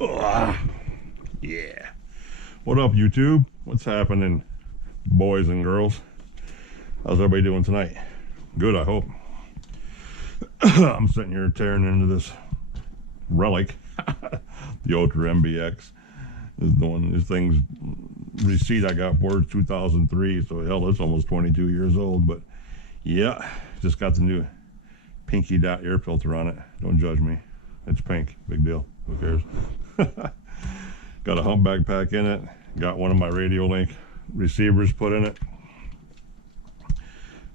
Ugh. Yeah. What up, YouTube? What's happening, boys and girls? How's everybody doing tonight? Good, I hope. I'm sitting here tearing into this relic, the Ultra MBX. This thing's receipt I got for it 2003, so hell, it's almost 22 years old. But yeah, just got the new pinky dot air filter on it. Don't judge me. It's pink. Big deal. Who cares? Got a humpback pack in it. Got one of my Radiolink receivers put in it.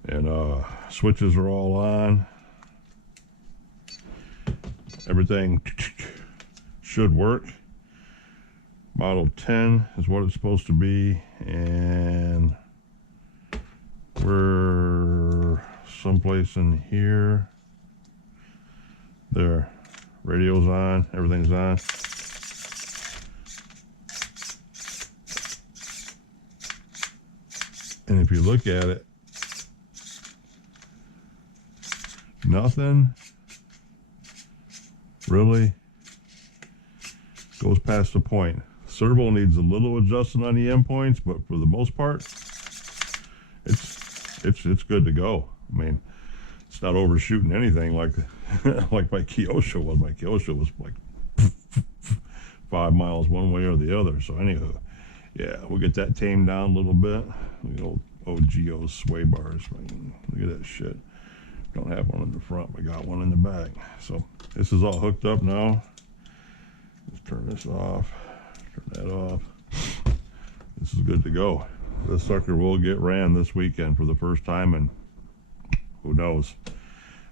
And switches are all on. Everything should work. Model 10 is what it's supposed to be. And we're someplace in here. There. Radio's on. Everything's on. And if you look at it, nothing really goes past the point. Servo needs a little adjusting on the endpoints, but for the most part, it's good to go. I mean, it's not overshooting anything like like my Kyosho was. My Kyosho was like 5 miles one way or the other. So anywho, yeah, we'll get that tamed down a little bit. The old OGO sway bars. Look at that shit. Don't have one in the front, but got one in the back. So this is all hooked up now. Let's turn this off. Turn that off. This is good to go. This sucker will get ran this weekend for the first time, and who knows?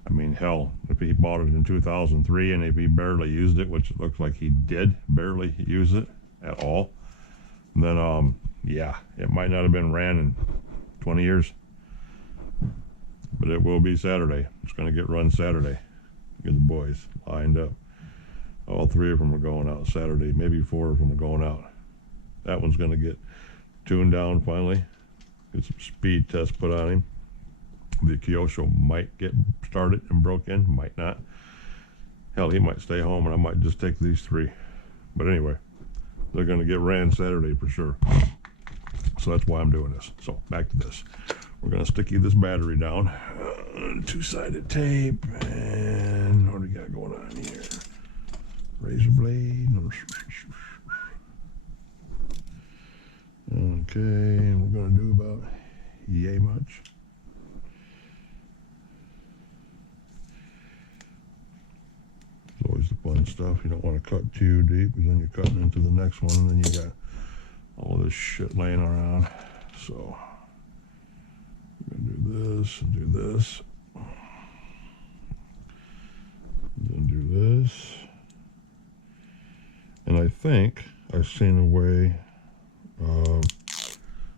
I mean, hell, if he bought it in 2003 and if he barely used it, which it looks like he did barely use it at all, then yeah, it might not have been ran in 20 years. But it will be Saturday. It's going to get run Saturday. Get the boys lined up. All 3 of them are going out Saturday. Maybe 4 of them are going out. That one's going to get tuned down finally. Get some speed tests put on him. The Kyosho might get started and broke in. Might not. Hell, he might stay home and I might just take these 3. But anyway, they're going to get ran Saturday for sure. So that's why I'm doing this. So back to this. We're going to sticky this battery down. 2-sided tape. And what do we got going on here? Razor blade. Okay, and we're going to do about yay much. It's always the fun stuff. You don't want to cut too deep because then you're cutting into the next one and then you got all this shit laying around. So I'm going to do this and do this. Then do this. And I think I've seen a way of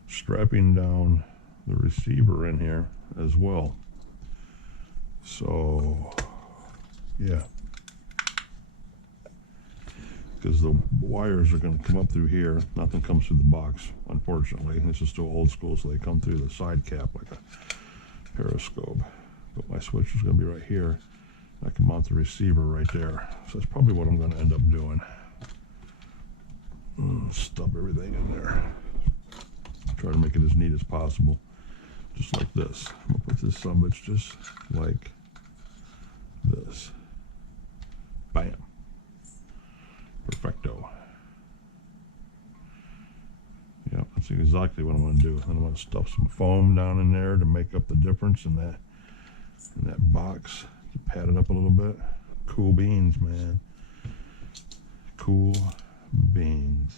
strapping down the receiver in here as well. So, yeah. Because the wires are going to come up through here. Nothing comes through the box, unfortunately. This is still old school, so they come through the side cap like a periscope. But my switch is going to be right here. I can mount the receiver right there. So that's probably what I'm going to end up doing. Stuff everything in there. Try to make it as neat as possible. Just like this. I'm going to put this sumbitch just like this. Bam. Perfecto. Yep, that's exactly what I'm going to do. And I'm going to stuff some foam down in there to make up the difference in that box. To pad it up a little bit. Cool beans, man. Cool beans.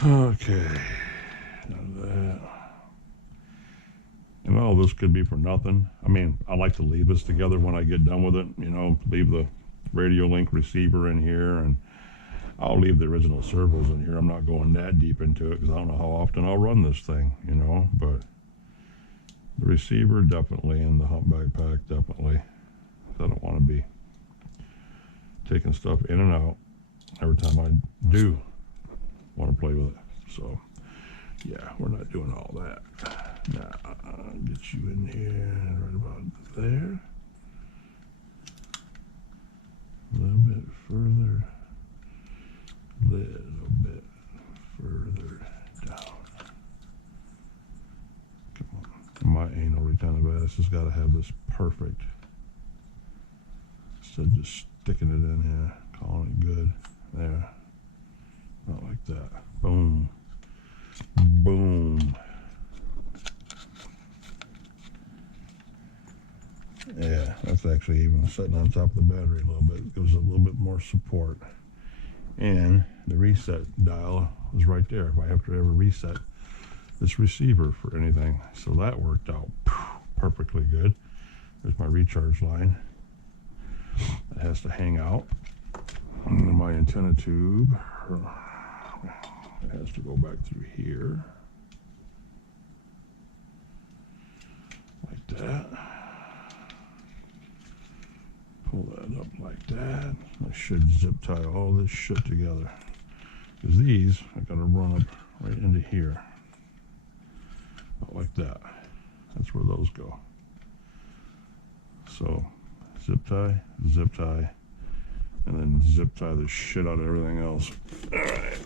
Okay, that. And all this could be for nothing. I mean, I like to leave this together when I get done with it, you know, leave the Radiolink receiver in here, and I'll leave the original servos in here. I'm not going that deep into it because I don't know how often I'll run this thing, you know, but the receiver definitely, and the humpback pack definitely. I don't want to be taking stuff in and out every time I do want to play with it. So yeah, we're not doing all that. Now I'll get you in here right about there. A little bit further. Little bit further down. Come on. My anal retentive has got to have this perfect. Instead of just sticking it in here, calling it good. There. Not like that. Boom. Boom. Yeah, that's actually even sitting on top of the battery a little bit. It gives it a little bit more support. And the reset dial is right there if I have to ever reset this receiver for anything. So that worked out perfectly good. There's my recharge line. It has to hang out. And then my antenna tube, it has to go back through here. Like that. Pull that up like that. I should zip tie all this shit together. Because these, I gotta run up right into here. Not like that. That's where those go. So, zip tie, and then zip tie the shit out of everything else. Alright.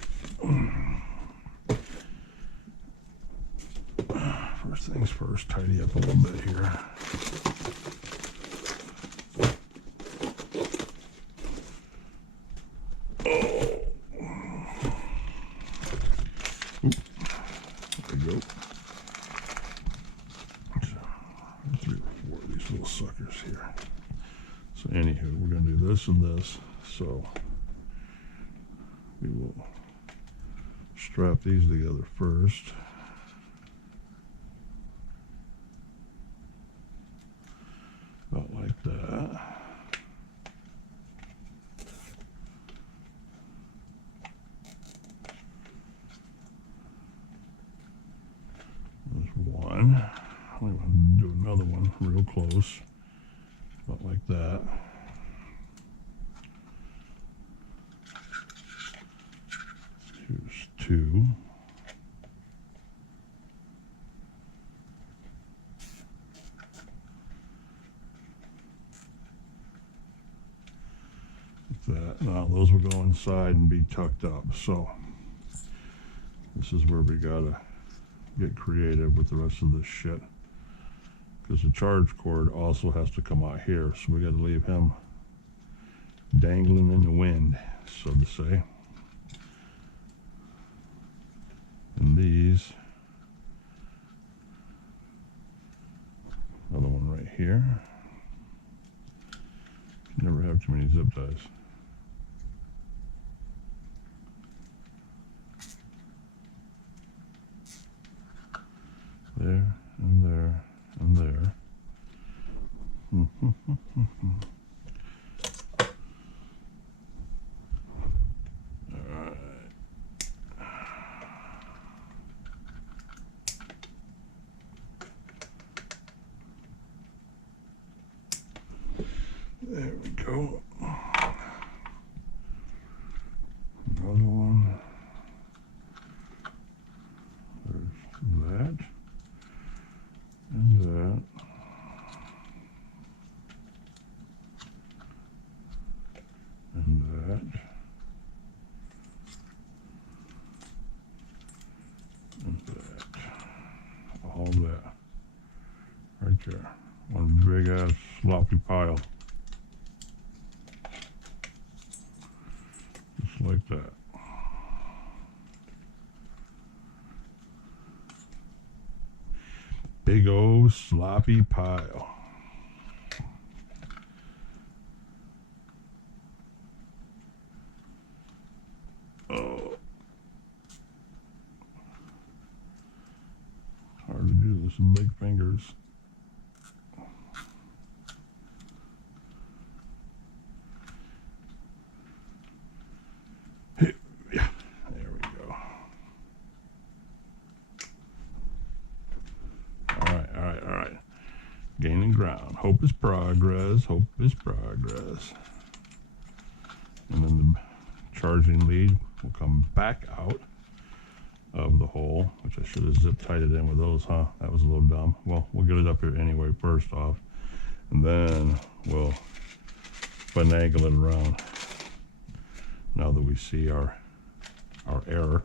First things first, tidy up a little bit here. Anywho, we're going to do this and this, so we will strap these together first. About like that. There's one. I'm going to do another one real close. About like that. Here's two. Like that. Now those will go inside and be tucked up. So this is where we gotta get creative with the rest of this shit. Because the charge cord also has to come out here, so we got to leave him dangling in the wind, so to say. And these, another one right here. Never have too many zip ties. There and there. And there. All right. There we go. Another one. There's that. And that. And that. And that. All that. Right there. One big ass sloppy pile. Just like that. Big old sloppy pile. Oh. Hard to do this with big fingers. Yeah, there we go. All right. Gaining ground. Hope is progress. And then the charging lead will come back out of the hole, which I should have zip tied it in with those, huh? That was a little dumb. Well, we'll get it up here anyway first off, and then we'll finagle it around now that we see our error.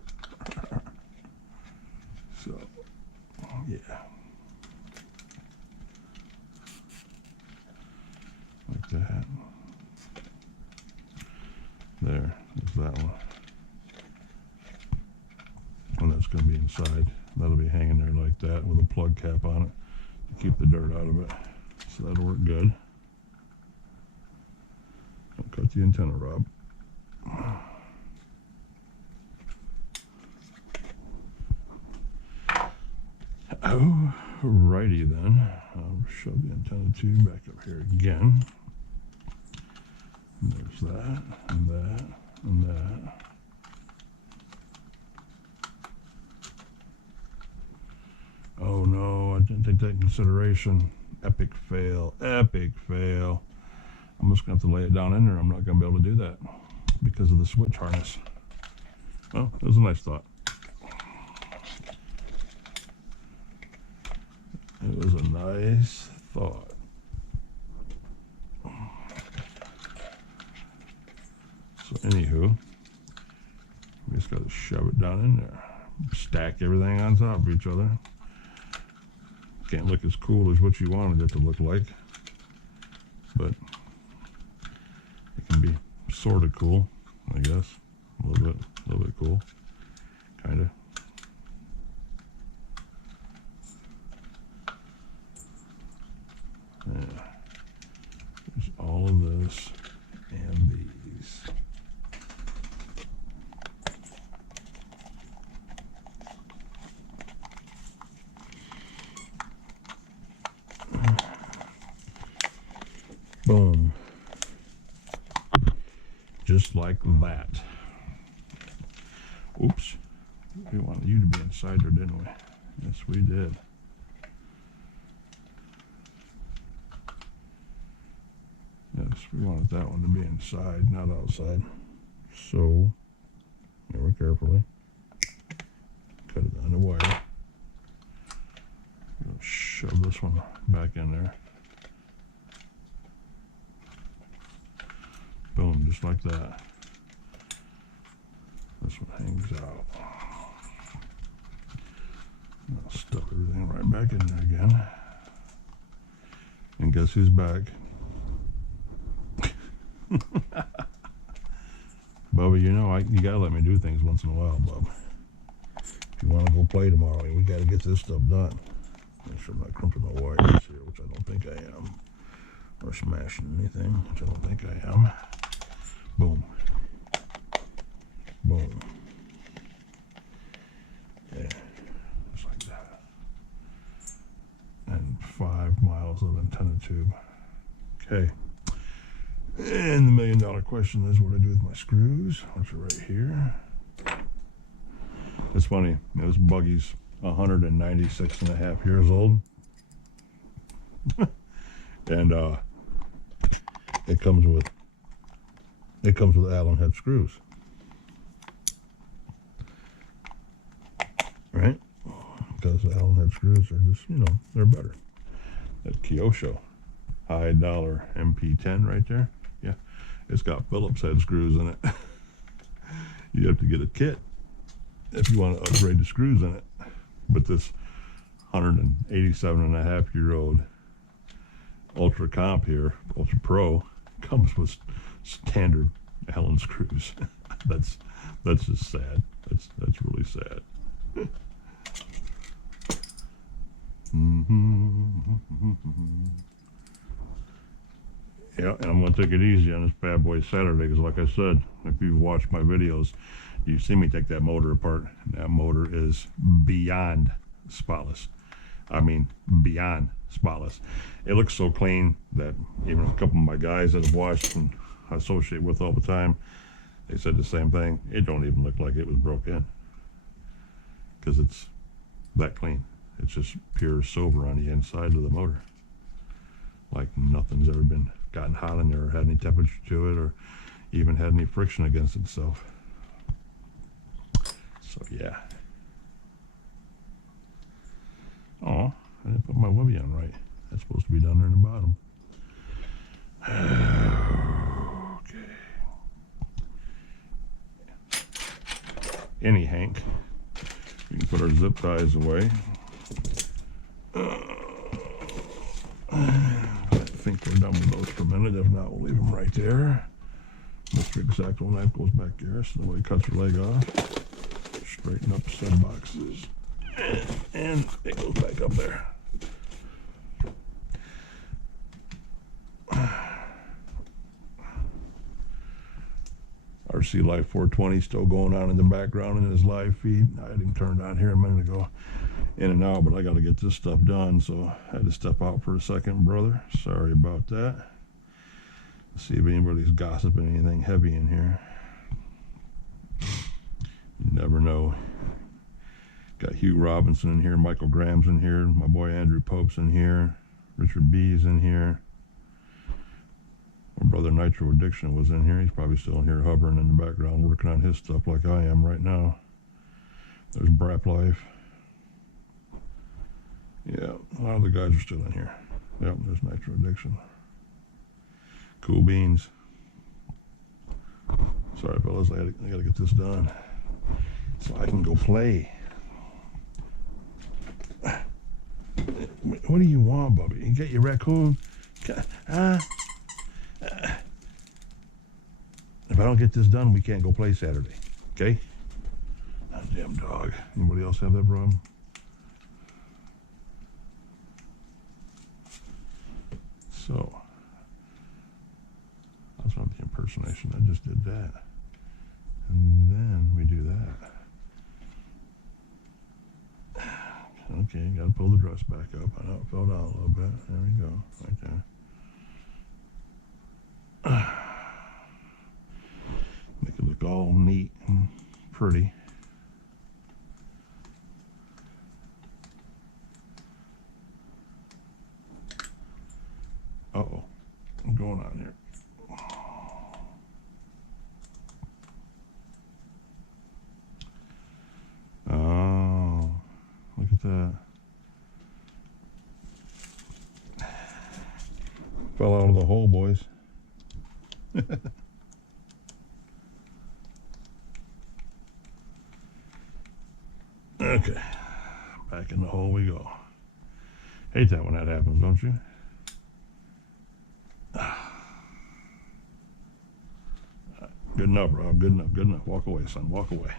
So yeah, like that. There's that one. And that's going to be inside. That'll be hanging there like that with a plug cap on it to keep the dirt out of it. So that'll work good. Don't cut the antenna, Rob. Alrighty then. I'll shove the antenna tube back up here again. And there's that, and that, and that. Oh no, I didn't take that into consideration. Epic fail, epic fail. I'm just going to have to lay it down in there. I'm not going to be able to do that because of the switch harness. Well, that was a nice thought. It was a nice thought. So anywho, we just got to shove it down in there. Stack everything on top of each other. Can't look as cool as what you wanted it to look like, but it can be sort of cool, I guess. A little bit cool, kind of. Yeah. There's all of this and these. Boom. Just like that. Oops. We wanted you to be inside there, didn't we? Yes, we did. Yes, we wanted that one to be inside, not outside. So, very carefully, cut it on the wire. We'll shove this one back in there. Boom, just like that. This one hangs out. I'll stuff everything right back in there again. And guess who's back? Bubba, you know, you gotta let me do things once in a while, Bub. If you want to go play tomorrow, we gotta get this stuff done. Make sure I'm not crimping the wires here, which I don't think I am. Or smashing anything, which I don't think I am. Boom. Boom. Yeah, just like that. And 5 miles of antenna tube. Okay. And the million-dollar question is what I do with my screws, which are right here. It's funny, this buggy's 196 and a half years old. And it comes with Allen head screws. Right? Because the Allen head screws are just, you know, they're better. That Kyosho high dollar MP10 right there. Yeah, it's got Phillips head screws in it. You have to get a kit if you want to upgrade the screws in it. But this 187 and a half year old Ultra Comp here, Ultra Pro, comes with standard Allen screws. That's just sad. That's really sad. Yeah, and I'm going to take it easy on this bad boy Saturday because, like I said, if you've watched my videos, you see me take that motor apart. That motor is beyond spotless. I mean, beyond spotless. It looks so clean that even a couple of my guys that have watched and I associate with all the time, they said the same thing. It don't even look like it was broke in because it's that clean. It's just pure silver on the inside of the motor. Like nothing's ever been gotten hot in there or had any temperature to it, or even had any friction against itself. So yeah. Oh, I didn't put my webby on right. That's supposed to be down there in the bottom. Okay. Any Hank. We can put our zip ties away. I think we're done with those for a minute. If not, we'll leave them right there. Mr. X-Acto knife goes back there so nobody cuts her leg off. Straighten up stud boxes. And it goes back up there. RC Life 420 still going on in the background in his live feed. I had him turned on here a minute ago, in and out, but I got to get this stuff done, so I had to step out for a second, brother. Sorry about that. Let's see if anybody's gossiping anything heavy in here. You never know. Got Hugh Robinson in here, Michael Graham's in here, my boy Andrew Pope's in here, Richard B's in here. My brother Nitro Addiction was in here. He's probably still in here hovering in the background working on his stuff like I am right now. There's Brap Life. Yeah, a lot of the guys are still in here. Yep, there's Nitro Addiction. Cool beans. Sorry fellas, I gotta get this done so I can go play. What do you want, Bubby? You got your raccoon? If I don't get this done, we can't go play Saturday. Okay? Oh, damn dog. Anybody else have that problem? So, that's not the impersonation. I just did that. And then we do that. Okay, got to pull the dress back up. I know it fell down a little bit. There we go. Right there. Make it look all neat and pretty. Uh-oh. What's going on here? Oh, look at that. Fell out of the hole, boys. Okay, back in the hole we go. Hate that when that happens, don't you? Good enough, Rob. Good enough. Good enough. Walk away, son. Walk away.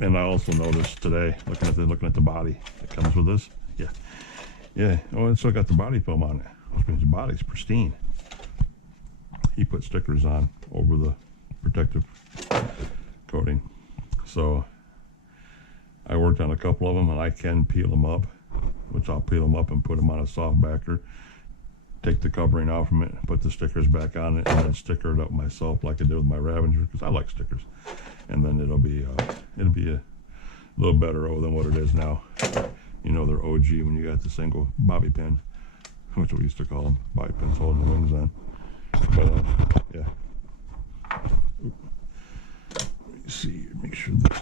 And I also noticed today, looking at the body that comes with this. Yeah, yeah. Oh, it's still got the body film on it, which means the body's pristine. He put stickers on over the protective coating, so I worked on a couple of them, and I can peel them up, which I'll peel them up and put them on a soft backer. Take the covering off from it, put the stickers back on it, and then sticker it up myself like I did with my Ravager, because I like stickers. And then it'll be a little better than what it is now. You know, they're OG when you got the single bobby pin, which we used to call them, bobby pins holding the wings on. But yeah. Oop. Let me see, make sure this.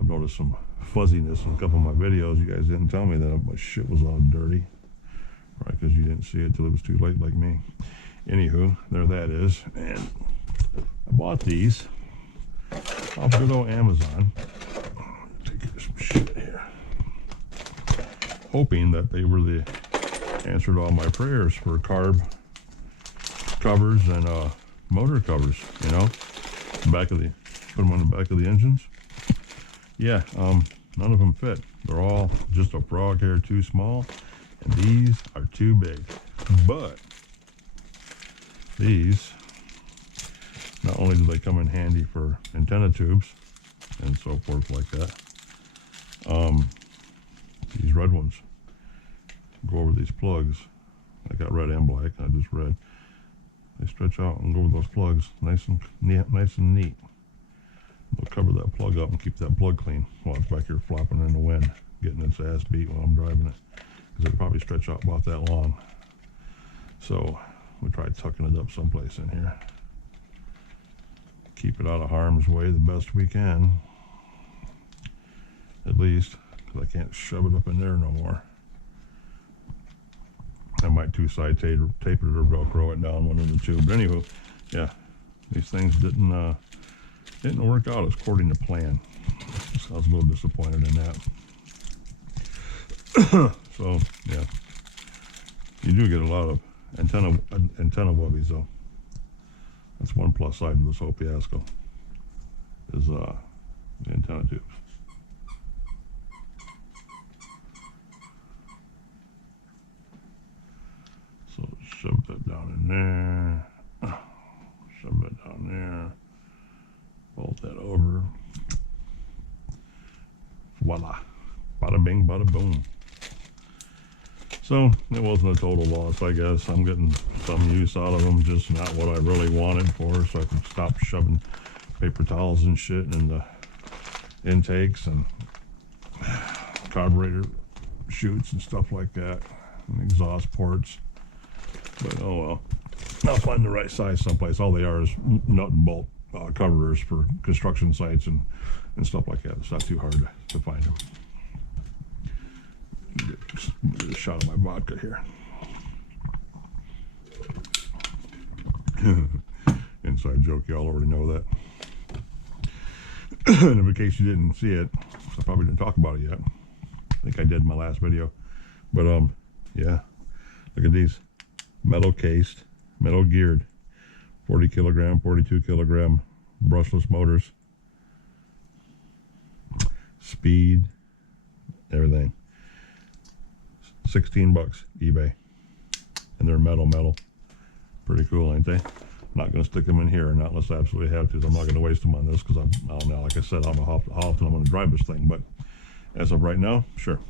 I've noticed some fuzziness in a couple of my videos. You guys didn't tell me that my shit was all dirty, right? Because you didn't see it till it was too late, like me. Anywho, there that is. And I bought these off good old Amazon. Take some shit here. Hoping that they were the answer to all my prayers for carb covers and motor covers. You know, put them on the back of the engines. Yeah, none of them fit. They're all just a frog hair too small, and these are too big. But these, not only do they come in handy for antenna tubes and so forth like that, these red ones go over these plugs. I got red and black, I just red. They stretch out and go over those plugs, nice and neat. They'll cover that plug up and keep that plug clean while it's back here flopping in the wind, getting its ass beat while I'm driving it, because it'll probably stretch out about that long. So we try tucking it up someplace in here. Keep it out of harm's way the best we can. At least, because I can't shove it up in there no more. I might two-side tape it or Velcro it down one of the two. But anywho, yeah, these things didn't work out according to plan. So I was a little disappointed in that. So yeah, you do get a lot of antenna wubbies though. That's one plus side of this whole fiasco, is the antenna tubes. So shove that down in there, shove that down there, bolt that over. Voila, bada bing, bada boom. So it wasn't a total loss, I guess. I'm getting some use out of them, just not what I really wanted for, so I can stop shoving paper towels and shit in the intakes and carburetor chutes and stuff like that, and exhaust ports. But oh well, I'll find the right size someplace. All they are is nut and bolt coverers for construction sites and stuff like that. It's not too hard to find them. Get a shot of my vodka here. Inside joke, y'all already know that. And in case you didn't see it, I probably didn't talk about it yet. I think I did in my last video. But yeah, look at these. Metal cased, metal geared, 40 kilogram, 42 kilogram brushless motors. Speed, everything. 16 bucks eBay, and they're metal. Pretty cool, ain't they? I'm not going to stick them in here, not unless I absolutely have to. I'm not going to waste them on this because I don't know. Like I said, I don't know how often I'm going to drive this thing, but as of right now, sure,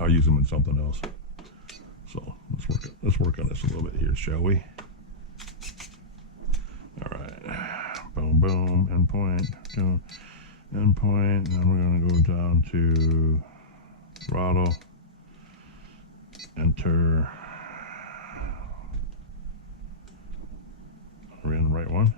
I'll use them in something else. So let's work on this a little bit here, shall we? All right, boom, boom, endpoint, endpoint, and then we're going to go down to throttle. Enter. Are we in the right one?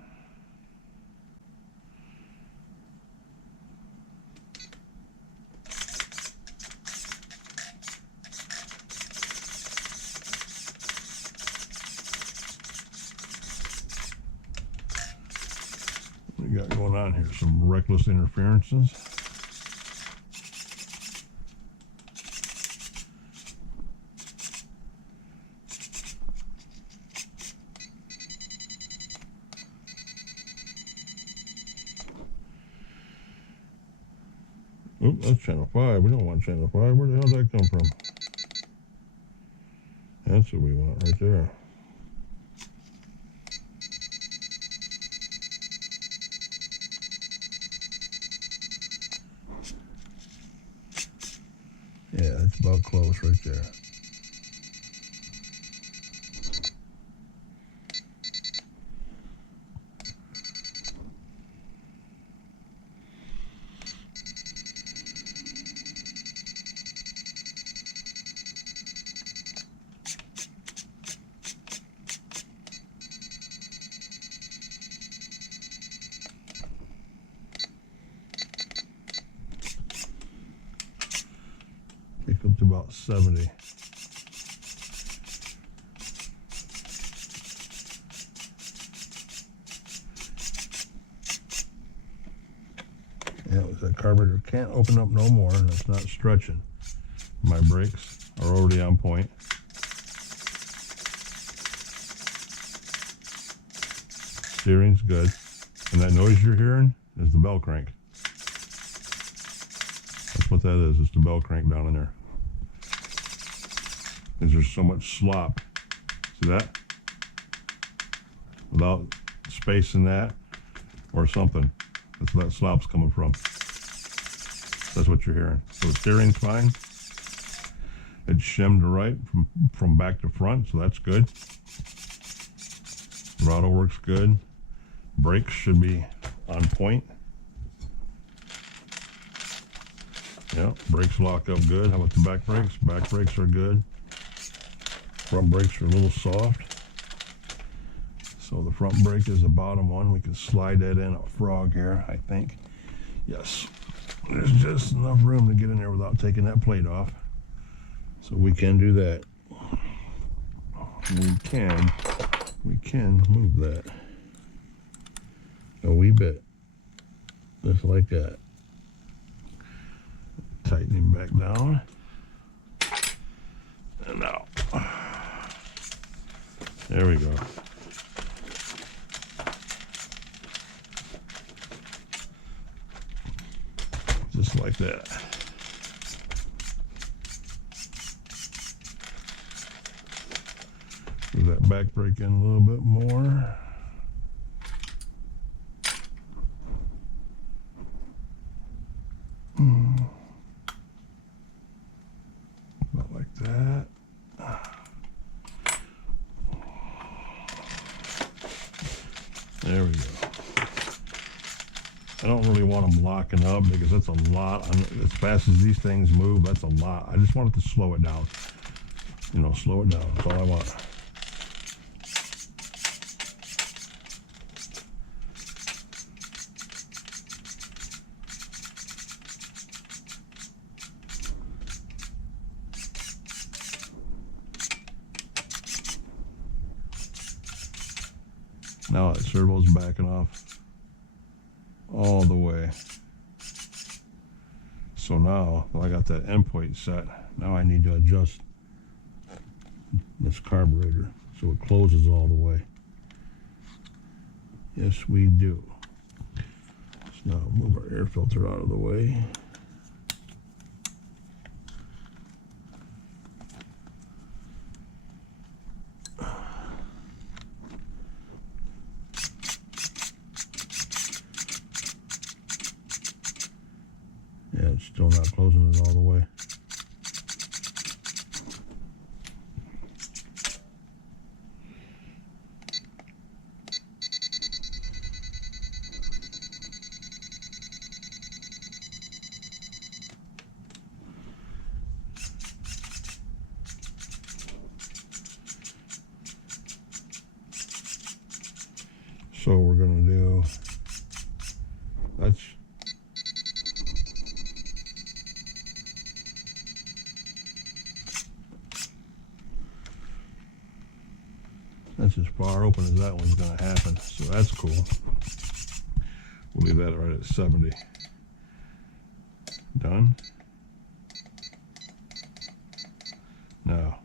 What we got going on here? Some reckless interferences. Oop, that's channel 5. We don't want channel 5. Where the hell did that come from? That's what we want right there. Yeah, it's about close right there. Picked up to about 70. Yeah, that carburetor can't open up no more, and it's not stretching. My brakes are already on point. Steering's good. And that noise you're hearing is the bell crank. That's what that is. It's the bell crank down in there. Because there's so much slop. See that? Without space in that or something. That's where that slop's coming from. That's what you're hearing. So the steering's fine. It's shimmed right from back to front, so that's good. Throttle works good. Brakes should be on point. Yeah, brakes lock up good. How about the back brakes? Back brakes are good. front brakes are a little soft. So the front brake is the bottom one. We can slide that in a frog here, I think. Yes. There's just enough room to get in there without taking that plate off. So we can do that. We can move that a wee bit. Just like that. Tighten him back down. And now. There we go. Just like that. Move that back brake in a little bit more. About like that. There we go. I don't really want them locking up because that's a lot. As fast as these things move, that's a lot. I just want it to slow it down. You know, slow it down. That's all I want. Now that servo's backing off all the way. So now I got that end plate set. Now I need to adjust this carburetor so it closes all the way. Yes, we do. Let's now move our air filter out of the way. Yeah, it's still not closing it all the way. So we're going to do, that's as far open as that one's going to happen. So that's cool. We'll leave that right at 70. Done. Now.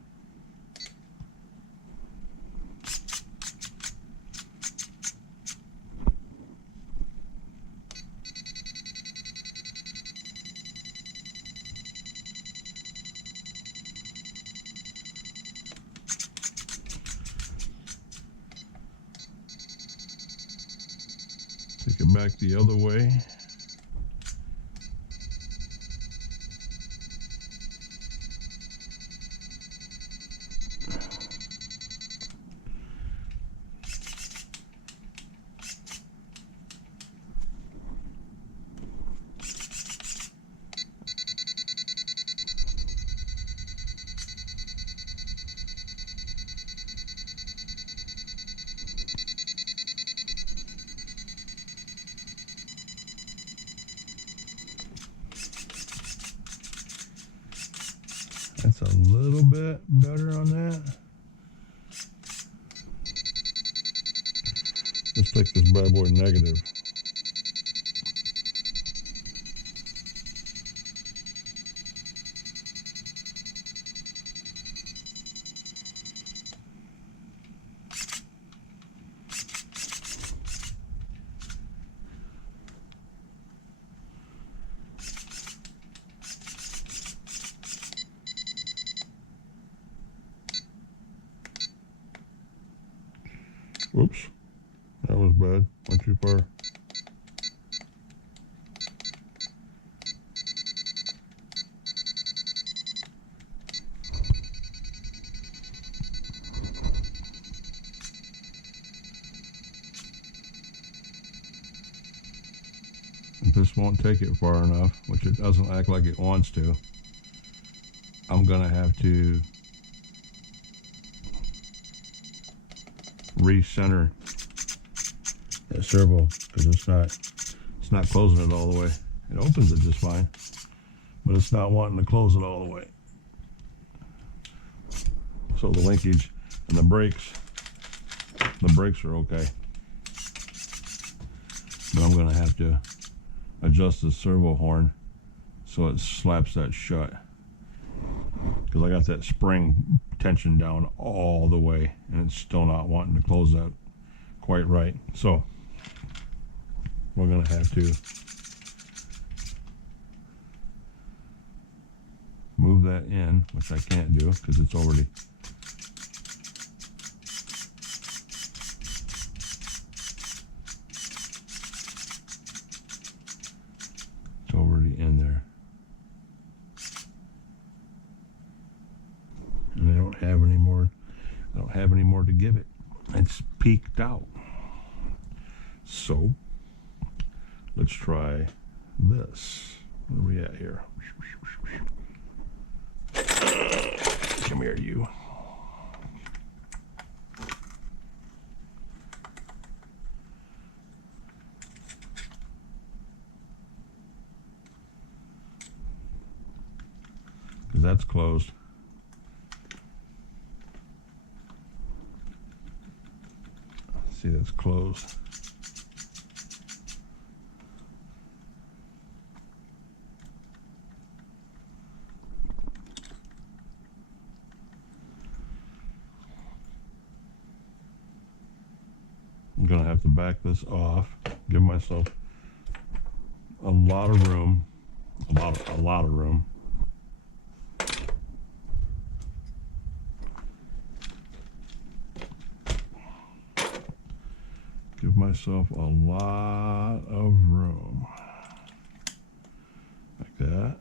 Take it back the other way. That's a little bit better on that. Let's take this bad boy negative. Whoops, that was bad. Went too far. If this won't take it far enough, which it doesn't act like it wants to, I'm gonna have to recenter that servo, because it's not closing it all the way. It opens it just fine, but it's not wanting to close it all the way. So the linkage and the brakes are okay. But I'm gonna have to adjust the servo horn so it slaps that shut, because I got that spring tension down all the way and it's still not wanting to close that quite right. So we're gonna have to move that in, which I can't do because it's already in there. And I don't have any more to give it. It's peaked out. So let's try this. Where are we at here? Come here, you. Because that's closed. See, that's closed. I'm gonna have to back this off, give myself a lot of room, a lot of room. Give myself a lot of room, like that.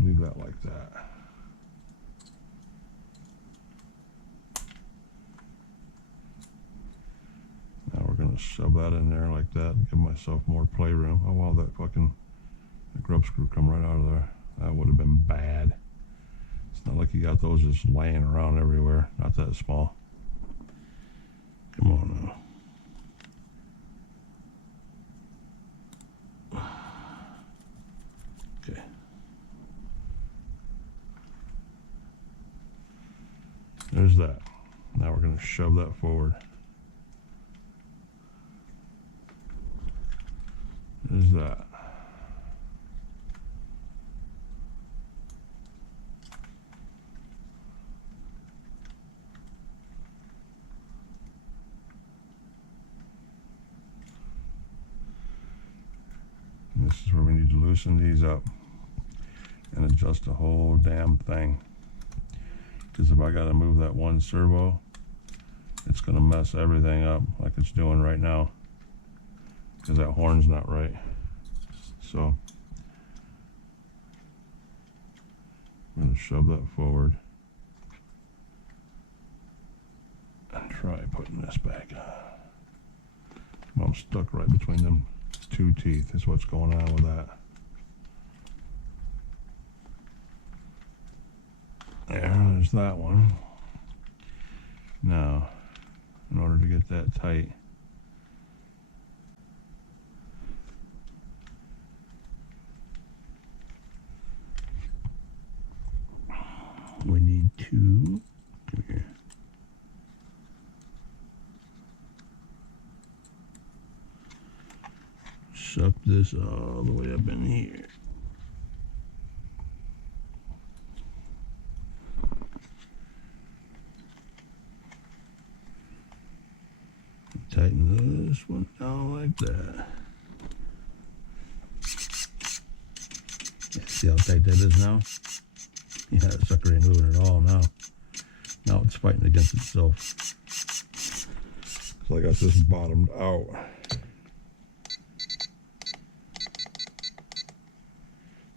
Leave that like that. Now we're gonna shove that in there like that and give myself more playroom. Oh wow, the grub screw come right out of there. That would have been bad. It's not like you got those just laying around everywhere. Not that small. Come on now. Okay. There's that. Now we're going to shove that forward. There's that. This is where we need to loosen these up and adjust the whole damn thing. Because if I got to move that one servo, it's going to mess everything up like it's doing right now. Because that horn's not right. So I'm going to shove that forward and try putting this back on. I'm stuck right between them two teeth is what's going on with that. There's that one. Now, in order to get that tight, we need to, come here. Shove this all the way up in here. Tighten this one down like that. See how tight that is now? Yeah, that sucker ain't moving at all now. Now it's fighting against itself. So I got this bottomed out.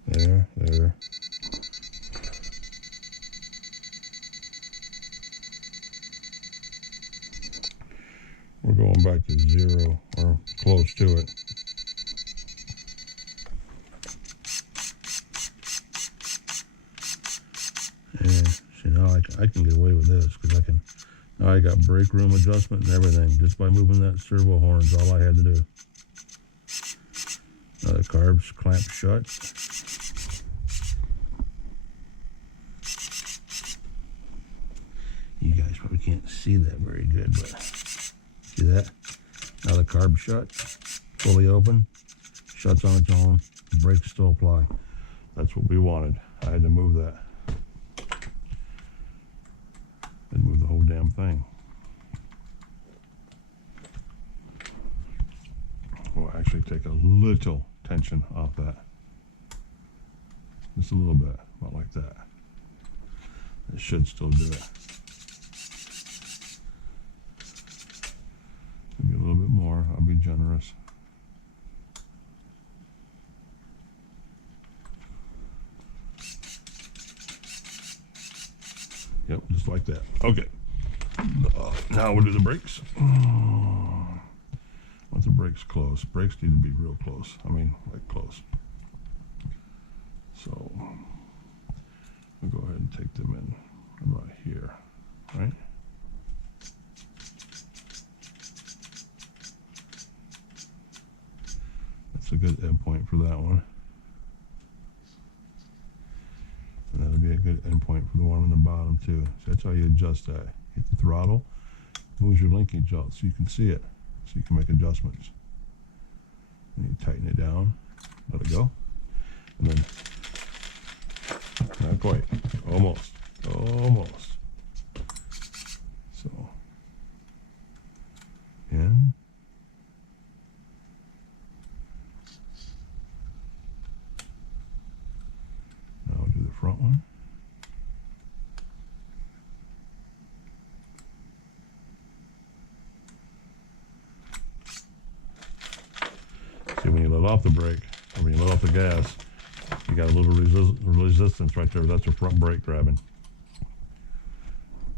There. We're going back to 0 or close to it. Yeah, see now I can get away with this because I can. Now I got brake room adjustment and everything just by moving that servo horn is all I had to do. Now the carbs clamp shut. You guys probably can't see that very good, but see that? Now the carb shut, fully open, shuts on its own, brakes still apply. That's what we wanted. I had to move that. And move the whole damn thing. We'll actually take a little tension off that. Just a little bit, about like that. It should still do it. Maybe a little bit more, I'll be generous. Yep, just like that. Okay. Now we'll do the brakes. Once the brakes close, brakes need to be real close. I mean, like close. So we'll go ahead and take them in about here, right? That's a good endpoint for that one. And that'll be a good endpoint for the one on the bottom too. So that's how you adjust that. Hit the throttle, moves your linkage out so you can see it, so you can make adjustments. And you tighten it down, let it go, and then not quite, almost. So in. Now I'll do the front one. See, when you let off the brake, or when you let off the gas, you got a little resistance right there. That's your front brake grabbing.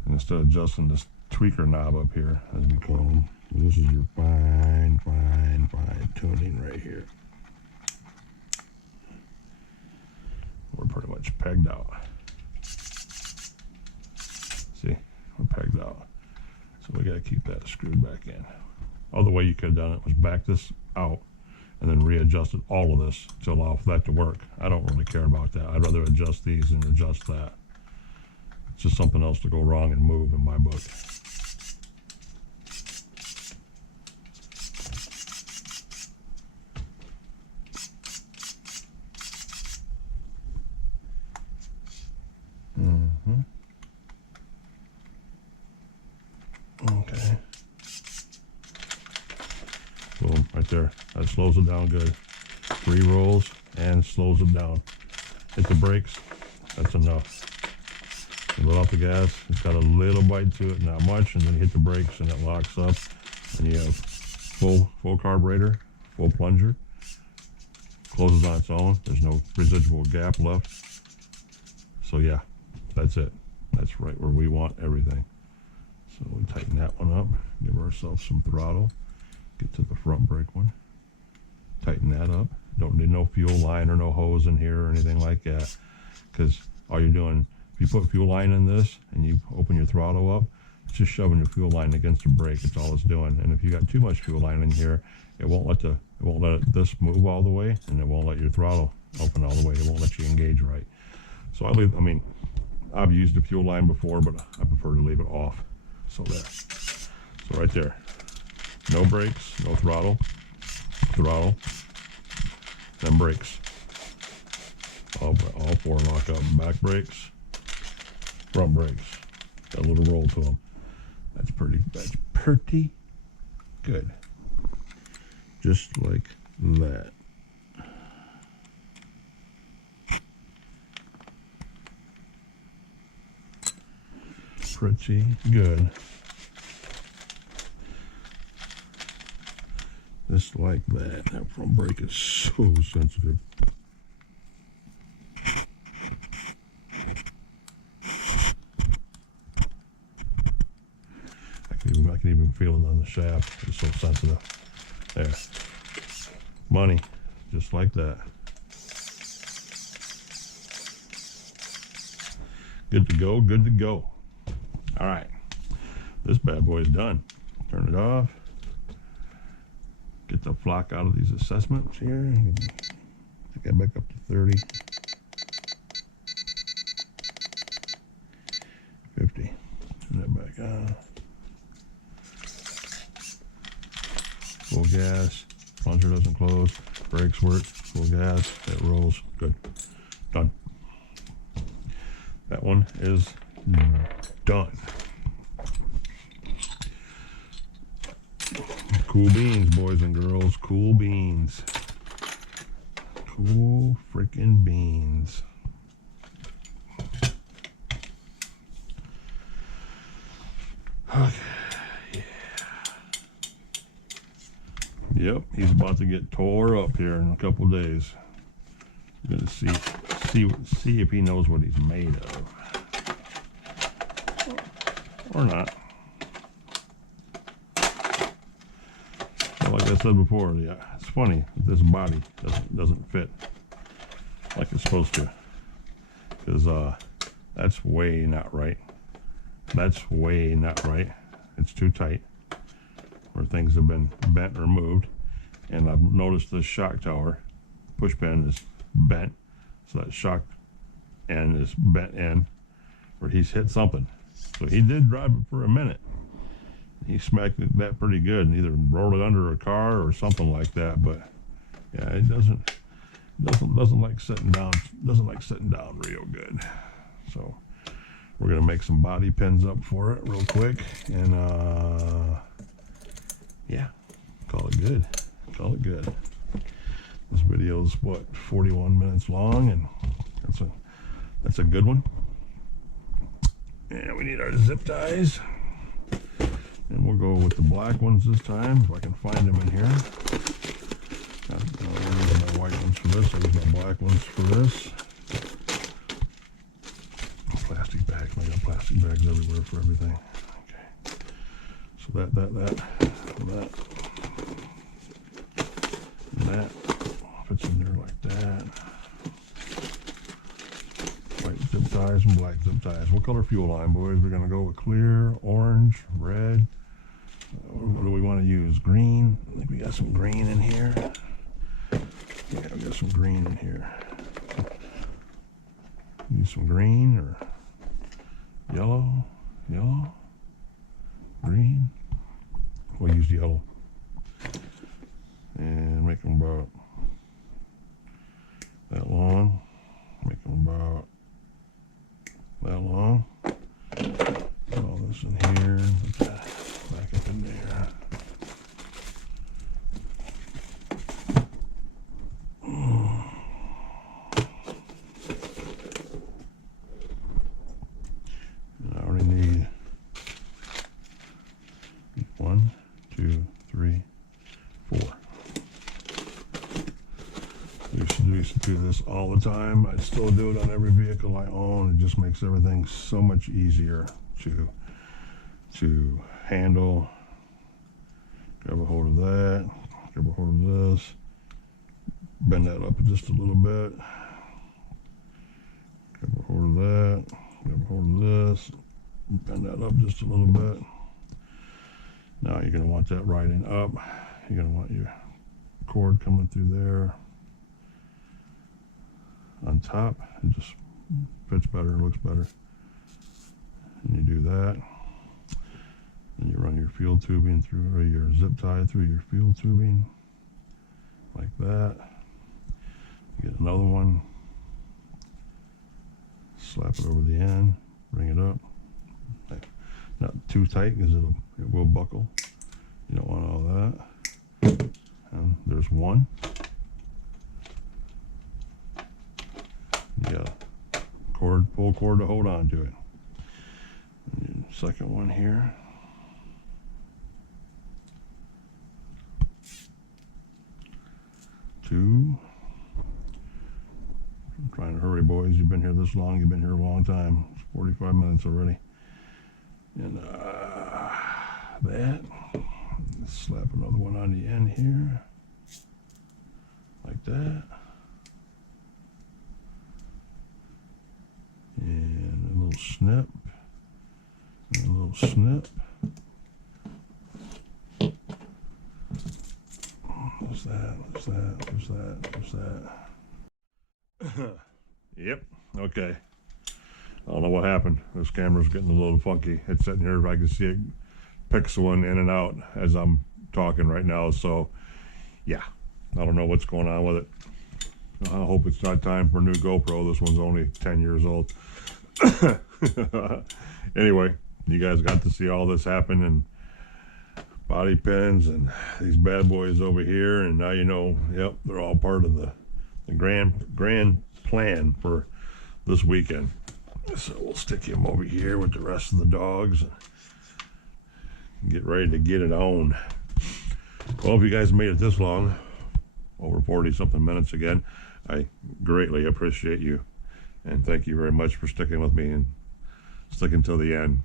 And instead of adjusting this tweaker knob up here, as we call them, this is your fine tuning right here. We're pretty much pegged out. See, we're pegged out. So we got to keep that screwed back in. Other way you could have done it was back this out and then readjusted all of this to allow for that to work. I don't really care about that. I'd rather adjust these than adjust that. It's just something else to go wrong and move in my book. Okay. Boom, right there. That slows it down good. 3 rolls and slows it down. Hit the brakes, that's enough. You let off the gas, it's got a little bite to it, not much, and then you hit the brakes and it locks up. And you have full carburetor, full plunger. Closes on its own. There's no residual gap left. So yeah, that's it. That's right where we want everything. So we tighten that one up, give ourselves some throttle, get to the front brake one, tighten that up. Don't need no fuel line or no hose in here or anything like that, because all you're doing, if you put fuel line in this and you open your throttle up, it's just shoving your fuel line against the brake. It's all it's doing. And if you got too much fuel line in here, it won't let this move all the way, and it won't let your throttle open all the way. It won't let you engage right. So I've used the fuel line before, but I prefer to leave it off. So there. So right there. No brakes, no throttle, then brakes. All 4 lock up. Back brakes, front brakes. Got a little roll to them. That's pretty good. Just like that. Pretty good. Just like that. That front brake is so sensitive. I can even feel it on the shaft. It's so sensitive. There. Money. Just like that. Good to go, good to go. All right, this bad boy is done. Turn it off. Get the flock out of these assessments here. Get back up to 30. 50. Turn that back on. Full gas. Plunger doesn't close. Brakes work. Full gas. It rolls. Good. Done. That one is done. Cool beans, boys and girls. Cool beans. Cool freaking beans. Okay. Yeah. Yep, he's about to get tore up here in a couple days. We're gonna see if he knows what he's made of. Or not. But like I said before, yeah, it's funny that this body doesn't fit like it's supposed to. Because that's way not right. That's way not right. It's too tight where things have been bent or moved. And I've noticed this shock tower push pin is bent. So that shock end is bent in where he's hit something. So he did drive it for a minute. He smacked that pretty good and either rolled it under a car or something like that. But yeah, it doesn't like sitting down. Doesn't like sitting down real good. So we're gonna make some body pins up for it real quick, and yeah, call it good. Call it good. This video is what, 41 minutes long, and that's a good one. And we need our zip ties, and we'll go with the black ones this time if I can find them in here. I'll use my white ones for this. I'll use my black ones for this. Plastic bags. I got plastic bags everywhere for everything. Okay. So that fits in there like that. White zip ties and black zip ties. What color fuel line, boys? We're gonna go with clear, orange, red. What do we want to use? Green. I think we got some green in here. Yeah, we got some green in here. Use some green or yellow, green. We'll use yellow and make them about that long. Make them about that long. Put all this in here. Put that back up in there. I already need 1, 2, 3, 4. I used to do this all the time. I still do it on every vehicle I own. It just makes everything so much easier to handle. Grab a hold of that. Grab a hold of this. Bend that up just a little bit. Grab a hold of that. Grab a hold of this. Bend that up just a little bit. Now you're going to want that riding up. You're going to want your cord coming through there. On top, it just fits better, looks better. And you do that. Then you run your fuel tubing through, or your zip tie through your fuel tubing, like that. You get another one. Slap it over the end, bring it up. Not too tight because it will buckle. You don't want all that. And there's one. You got a pull cord to hold on to it. And second one here. Two. I'm trying to hurry, boys. You've been here this long. You've been here a long time. It's 45 minutes already. And that. Let's slap another one on the end here. Like that. And a little snip. A little snip. What's that? What's that? What's that? What's that? Yep. Okay. I don't know what happened. This camera's getting a little funky. It's sitting here. I can see it pixeling in and out as I'm talking right now. So, yeah. I don't know what's going on with it. I hope it's not time for a new GoPro. This one's only 10 years old. Anyway, you guys got to see all this happen, and body pins and these bad boys over here, and now you know, yep, they're all part of the grand plan for this weekend. So we'll stick him over here with the rest of the dogs and get ready to get it on. Well, if you guys made it this long, over 40 something minutes again, I greatly appreciate you, and thank you very much for sticking with me and sticking till the end.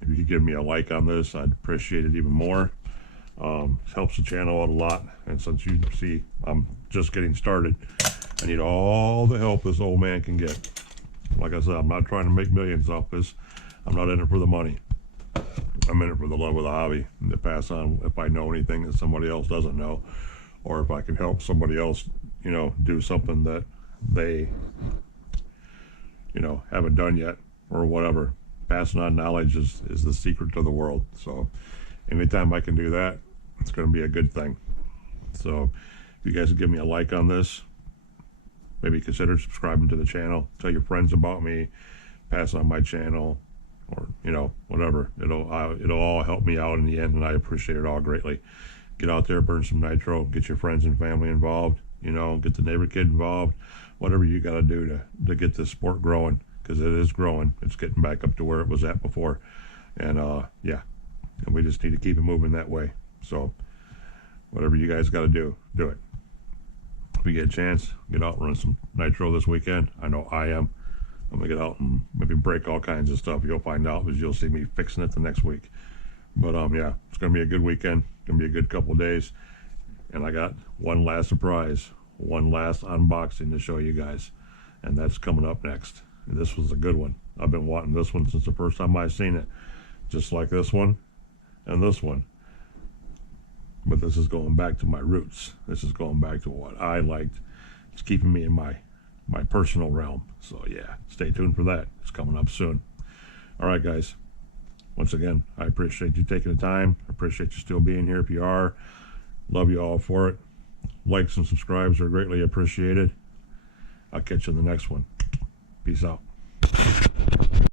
If you could give me a like on this, I'd appreciate it even more. It helps the channel out a lot, and since you see I'm just getting started, I need all the help this old man can get. Like I said, I'm not trying to make millions off this. I'm not in it for the money. I'm in it for the love of the hobby, and to pass on if I know anything that somebody else doesn't know, or if I can help somebody else, you know, do something that they, you know, haven't done yet or whatever. Passing on knowledge is the secret to the world. So anytime I can do that, it's going to be a good thing. So if you guys would give me a like on this, maybe consider subscribing to the channel, tell your friends about me, pass on my channel, or, you know, whatever. It'll all help me out in the end, and I appreciate it all greatly. Get out there, burn some nitro, get your friends and family involved, you know, get the neighbor kid involved, whatever you got to do to get this sport growing, because it is growing. It's getting back up to where it was at before. And yeah, and we just need to keep it moving that way. So whatever you guys got to do, do it. If we get a chance, get out and run some nitro this weekend. I know I am. I'm gonna get out and maybe break all kinds of stuff. You'll find out, because you'll see me fixing it the next week. But yeah, it's gonna be a good weekend. It's gonna be a good couple of days. And I got one last surprise, one last unboxing to show you guys, and that's coming up next. And this was a good one. I've been wanting this one since the first time I seen it, just like this one and this one. But this is going back to my roots. This is going back to what I liked. It's keeping me in my personal realm. So yeah, stay tuned for that. It's coming up soon. All right, guys. Once again, I appreciate you taking the time. I appreciate you still being here if you are. Love you all for it. Likes and subscribes are greatly appreciated. I'll catch you in the next one. Peace out.